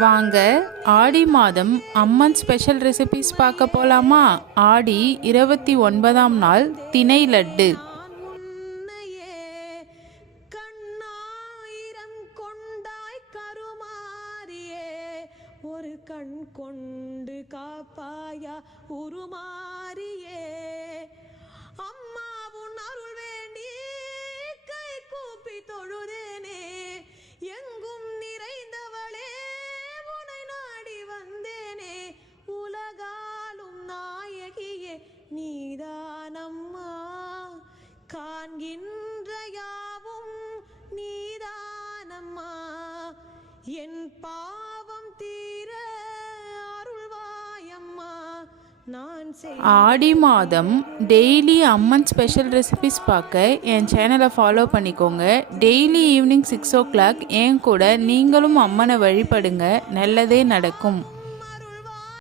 வாங்க ஆடி மாதம் அம்மன் special recipes பார்க்க போலாமா? ஆடி இருபத்தி ஒன்பதாம் நாள் திணை லட்டு. கண்ணாயிரம் கொண்டாய் ஒரு கண் கொண்டு காப்பாயா உருமாறியே. இன்றையாவும் நீதானம்மா. என் பாவம் தீர அருள்வாயம்மா. நான் ஆடி மாதம் டெய்லி அம்மன் ஸ்பெஷல் ரெசிபிஸ் பார்க்க என் சேனலை ஃபாலோ பண்ணிக்கோங்க. Daily evening six o'clock என் கூட நீங்களும் அம்மனை வழிபடுங்க. நல்லதே நடக்கும்.